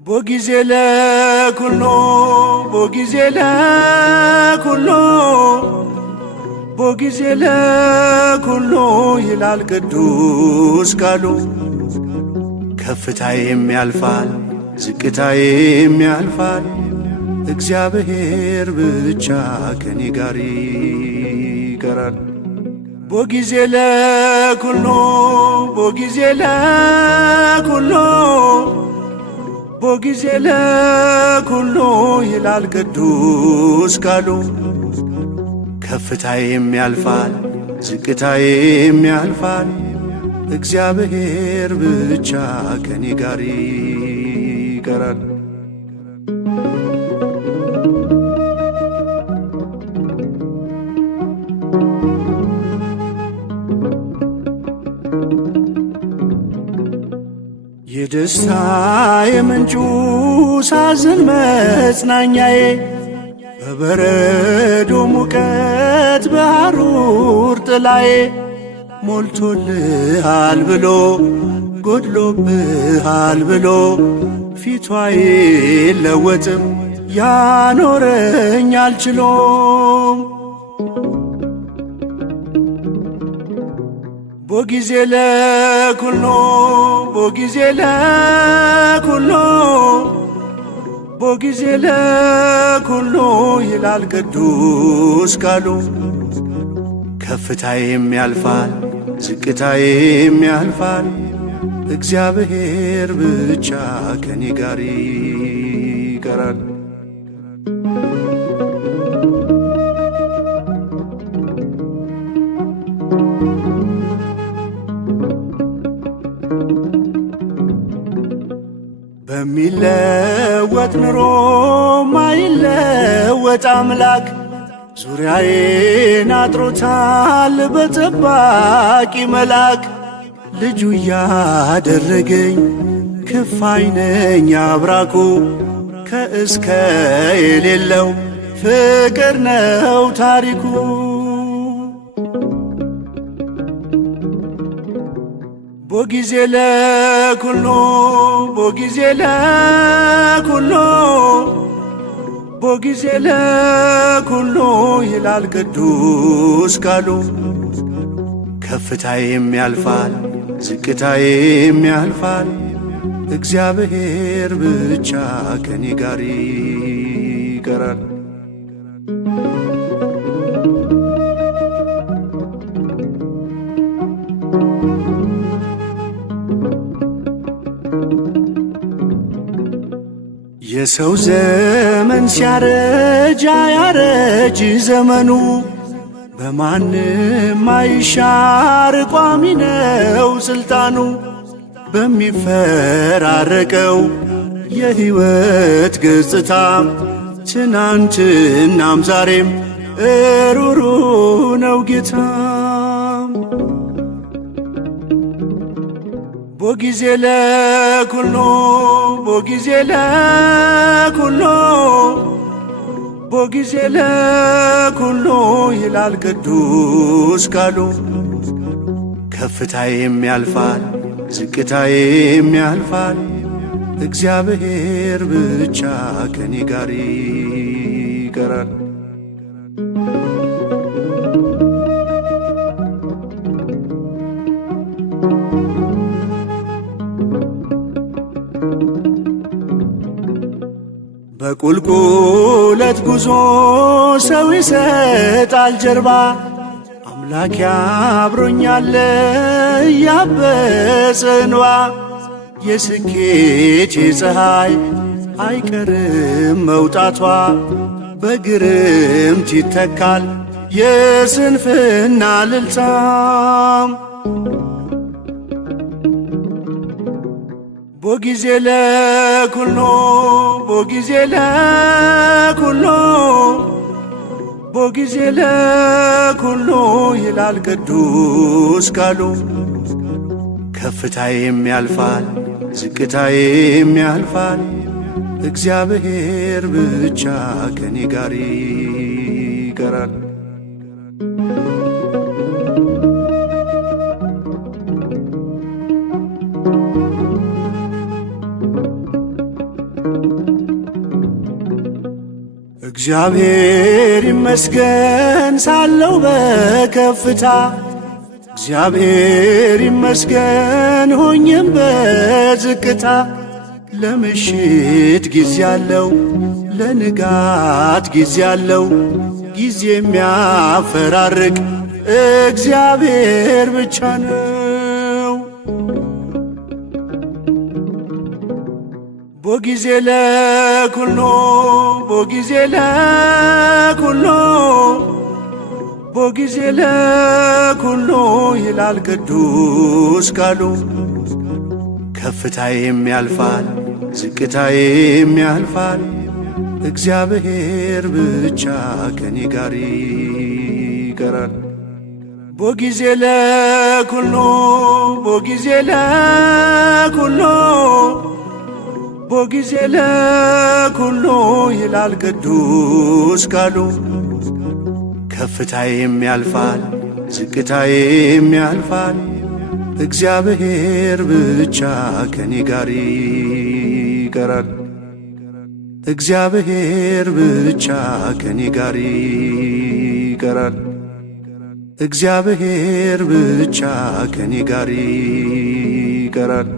ቦጊዜ ለኩሎ ቦጊዜ ለኩሎ ቦጊዜ ለኩሎ ይላል ቅዱስ ቃሉ። ከፍታዬም ያልፋል ዝቅታዬም ያልፋል፣ እግዚአብሔር ብቻ ከኔ ጋር ይቀራል። ቦጊዜ ለኩሎ ቦጊዜ ለኩሎ ቦጊዜ ለኩሎ ይላል ቅዱስ ቃሉ። ከፍታዬም ያልፋል ዝቅታዬም ያልፋል፣ እግዚአብሔር ብቻ ከኔ ጋር ይቀራል። የደስታ የምንጩ ሳዝን መጽናኛዬ፣ በበረዶ ሙቀት በሐሩር ጥላዬ፣ ሞልቶልሃል ብሎ ጎድሎብሃል ብሎ ፊቷ አይለወጥም ያኖረኝ አልችሎም። ቦጊዜ ለኩሎ ቦጊዜ ለኩሎ ቦጊዜ ለኩሎ ይላል ቅዱስ ቃሉ። ከፍታዬም ያልፋል ዝቅታዬም ያልፋል፣ እግዚአብሔር ብቻ ከኔ ጋር ይቀራል። በሚለወጥ ኑሮ ማይለወጥ አምላክ ዙሪያዬን አጥሮታል በጠባቂ መልአክ። ልጁ ያደረገኝ ክፋይ ነኝ አብራኩ፣ ከእስከ የሌለው ፍቅር ነው ታሪኩ። ቦጊዜ ለኩሎ ቦጊዜ ለኩሎ ቦጊዜ ለኩሎ ይላል ቅዱስ ቃሉ። ከፍታዬም ያልፋል ዝቅታዬም ያልፋል፣ እግዚአብሔር ብቻ ከኔ ጋር ይቀራል። የሰው ዘመን ሲያረጅ አያረጅ ዘመኑ፣ በማንም አይሻር ቋሚ ነው ስልጣኑ። በሚፈራረቀው የሕይወት ገጽታ ትናንትናም ዛሬም እሩሩ ነው ጌታ። ቦጊዜ ለኩሎ ቦጊዜ ለኩሎ ቦጊዜ ለኩሎ ይላል ቅዱስ ቃሉ። ከፍታዬም ያልፋል ዝቅታዬም ያልፋል፣ እግዚአብሔር ብቻ ከኔ ጋር ይቀራል። በቁልቁለት ጉዞ ሰው ይሰጣል ጀርባ፣ አምላክ አብሮኛል ያበሰ እንባ። የስኬቴ ፀሐይ አይቀርም መውጣቷ፣ በግርምት ይተካል የስንፍና ልልታም። ቦጊዜ ለኩሎ ቦጊዜ ለኩሎ ቦጊዜ ለኩሎ ይላል ቅዱስ ቃሉ። ከፍታዬም ያልፋል ዝቅታዬም ያልፋል፣ እግዚአብሔር ብቻ ከኔ ጋር ይቀራል። እግዚአብሔር ይመስገን ሳለው በከፍታ እግዚአብሔር ይመስገን ሆኜም በዝቅታ ለምሽት ጊዜ አለው ለንጋት ጊዜ አለው ጊዜ የሚያፈራርቅ እግዚአብሔር ብቻ ነው። ቦጊዜ ለኩሎ ቦጊዜ ለኩሎ ቦጊዜ ለኩሎ ይላል ቅዱስ ቃሉ። ከፍታዬም ያልፋል ዝቅታዬም ያልፋል እግዚአብሔር ብቻ ከኔ ጋር ይቀራል። ቦጊዜ ለኩሎ ቦጊዜ ለኩሎ ቦጊዜ ለኩሎ ይላል ቅዱስ ቃሉ። ከፍታዬም ያልፋል ዝቅታዬም ያልፋል እግዚአብሔር ብቻ ከኔ ጋር ይቀራል። እግዚአብሔር ብቻ ከኔ ጋር ይቀራል። እግዚአብሔር ብቻ ከኔ ጋር ይቀራል።